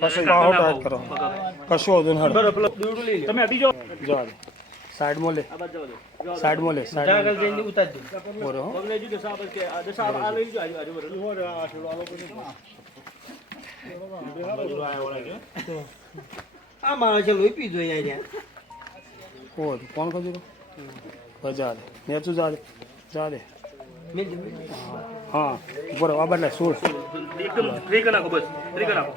કશું પાહો ટાઈટ કરો. કશું દોરડું લઈ તમે હટી જાઓ. જવા સાઈડ સાઈડમાં લે સાઈડમાં લે જા સાઈડ આગળ જઈને ઉતાર દે. બોલો હો. પગને જો સાબ કે આ દસા આ લઈ જો આજુ આજુ બરાબર. આ માણસ છે લોહી પીધો યાર ઓ કોણ ખજૂરો બસ જા દે. નેચું જા દે. જા દે. મેં મેં હા. બરો આ બદલાય સોળ. એકદમ ફ્રી કરી નાખો બસ. ફ્રી કરી નાખો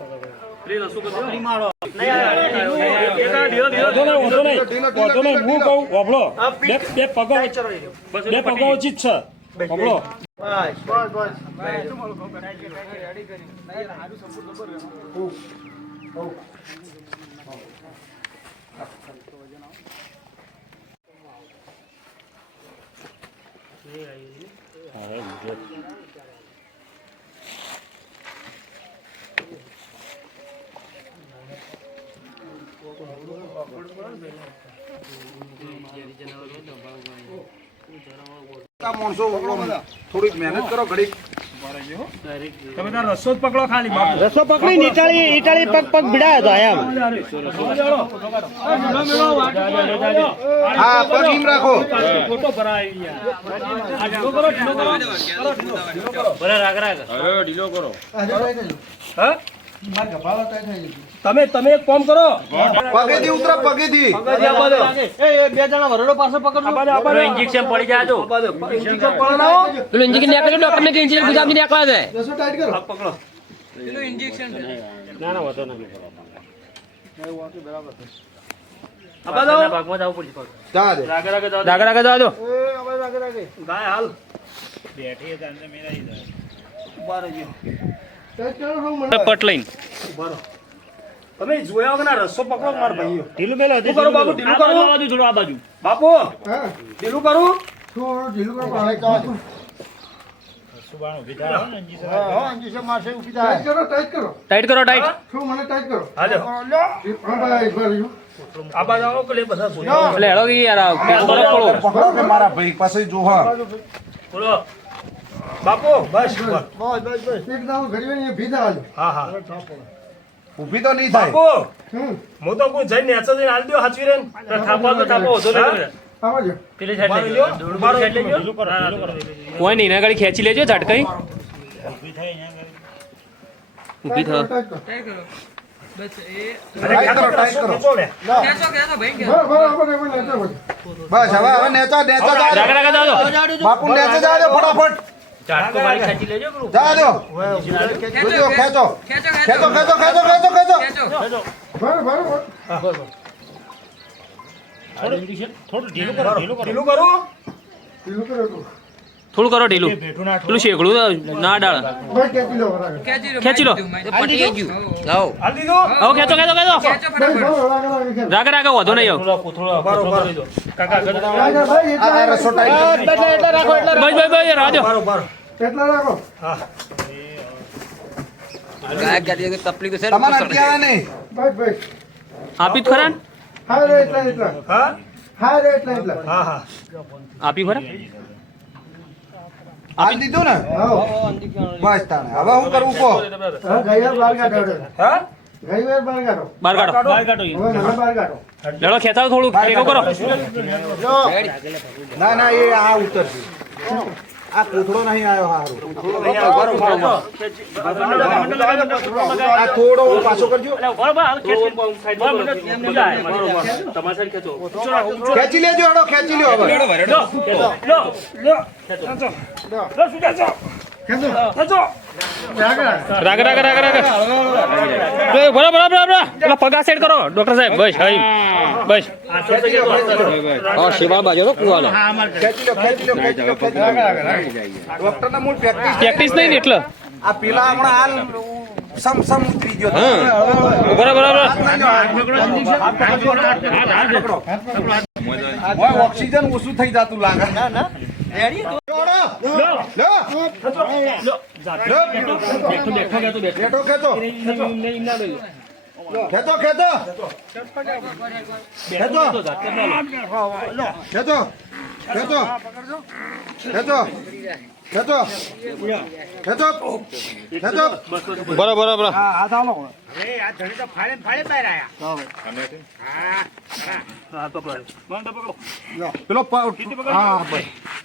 બે પગો બસ બે પગો ઉચિત છે વાપરો બસ થોડીક મહેનત કરો ઘડીક. તમે તાર રસ્તો જ પકડો ખાલી બાપુ. પકડી ને ઇટાળી ઇટાળી પગ પગ ભીડાયો હતો એમ. હા પગ એમ રાખો. ફોટો ભરાય હા? તમે તમે એક કોમ કરો. પગેથી ઉતરો પગેથી. એ બે જણા વરડો પાસે પકડો ઇન્જેક્શન પડી જાય તો. પેલું ઇન્જેક્શન નીકળે ડોક્ટર ને ઇન્જેક્શન ગુજાબની નીકળે છે. પાછળના ભાગમાં જવું પડશે પાછું. જા દે. રાગે રાગે જાઓ. રાગા રાગા જવા દો. ગાય હાલ. પટ લઈને તમે જોયા વગર રસ્તો પકડો માર ભાઈઓ. ઢીલું મેલો ઢીલું કરો બાપુ? ઢીલું કરો? આ બાજુ થોડું આ બાજુ. બાપુ ઢીલું કરો? થોડું ઢીલું કરો ભાઈ કા ટાઈટ કરો ટાઈટ કરો. ટાઈટ હાજો આ બાજુ આવો કે લે. બધા એટલે હેડો કે યાર આ પકડો મારા ભાઈ પાસે જો હા. બોલો. બાપુ બસ હા હા. ઊભી તો નહીં થાય. બાપુ! હું તો કોઈ જઈને નેચો જઈને હાલ દો હાચવી રેન થાપો તો થાપો વધુ નહીં. પેલી સાઈડ. કોઈ નહીં એના ગાડી ખેંચી લેજો ઝટકાઈ. ઊભી થયો કરો બસ હવે હવે નેચા નેચા જવા બાપુ નેચા જા ફટાફટ. ઝાટકો મારી ખેંચી લેજો પેલું. જા દો જોજો ખેંચો ખેંચો. ખેંચો ખેંચો. ખેંચો ખેંચો ઢીલું કરું થોડું કરો ઢીલું. પેલું શેકડું ના ડાળ. ખેંચી લો લાવો. દીધું હવે ખેંચો ખેંચો ખેંચો. રાગે રાગે વધો નહીં આવો. ભાઈ ભાઈ ભાઈ રાજો તકલીફ છે આપી જ ખરા ને? હા હા હા. આપી ખરા? હાલ દીધું ને? બસ તાણે. હવે હું કરવું કહો હા બાર કાઢો. લડો ખેંચાવો થોડું કરો. ના ના એ આ ઉતરશે. આ કોથળો નહીં આવ્યો હારું આ થોડો પાછો કરજો. ખેંચી લેજો હેડો ખેંચી લ્યો હવે રાગા રાગા. રાગા રાગા એ બરાબર બરાબર બરાબર પગા સેટ કરો. ડોક્ટર સાહેબ બસ હવે બસ. હા શિવાળ બાજુ તો કુવાલો. ખેંચી લ્યો ખેંચી લ્યો ખેંચી લ્યો ખેંચી લ્યો ડોક્ટર ના મૂળ પ્રેક્ટિસ પ્રેક્ટિસ નહીં ને એટલે? આ પેલા હમણાં હાલ સમ સમ ઉતરી ગયો. બરાબર બરાબર ઓક્સિજન ઓછું થઈ જતું લાગે. ના ના. બેઠો ખેંચો ખેંચો ખેંચો ખેંચો ખેંચો ખેંચો ખેંચો બરાબર હા પેલો હા આ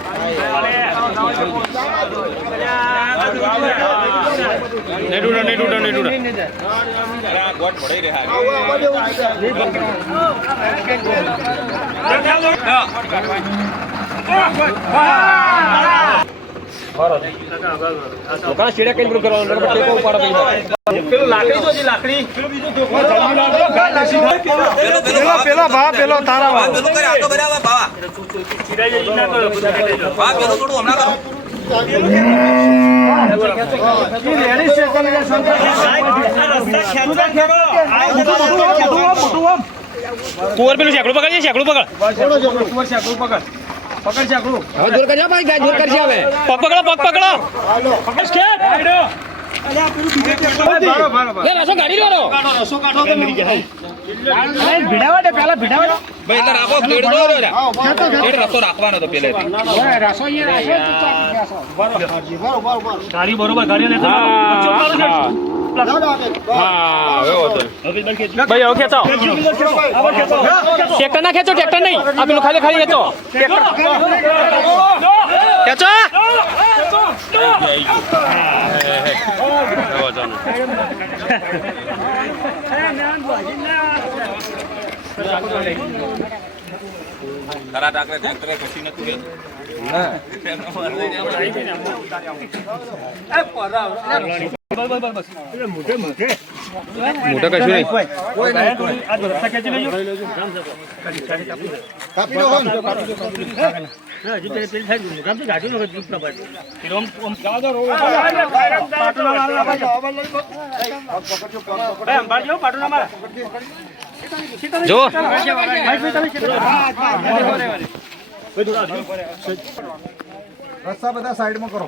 આસ્કા ના કરો બરાબર દૂર પેલા નહીં તૂટે નહીં તૂટે નહીં તૂટે લોકોના શેડે કઈ બધું કરવાનું? નકર ટેકો ઉપાડો પછી લાકડી તો લાકડી પેલો પેલો ભા પેલો તારા વાળો. પેલું કરે આટો બરાબર બાવા ચિરાઈ જાય ના કરો. બા પેલું થોડું હમણાં કરો. કુંવર પેલું શેકડું પકડ છે શેકડું પકડ. હવે જોર કરજો ભાઈ જોર કરજો હવે. પગ પકડો પગ પકડો. પકડ કે અલ્યા પૂરું બીજે કે ભારો ભારો લે રસો ગાડી લો ભાઈ એટલે રાખો બ્લેડ દો રે બ્લેડ રસ્તો રાખવાનો તો પેલેથી ગાડી બરોબર ગાડી લેતો ભાઈ હવે ખેંચો. ટ્રેક્ટર ના ખેંચો ટ્રેક્ટર નહીં. આ પેલું ખાલી ખાલી ખેંચો. ટ્રેક્ટર ખેંચો ખરા ટાકરે ટ્રેક્ટરે કશું નતું રહેતું મોટા કશું નહીં આ તો રસ્તા ખેંચી કશું નહીં. જો. રસ્તા બધા સાઈડમાં કરો.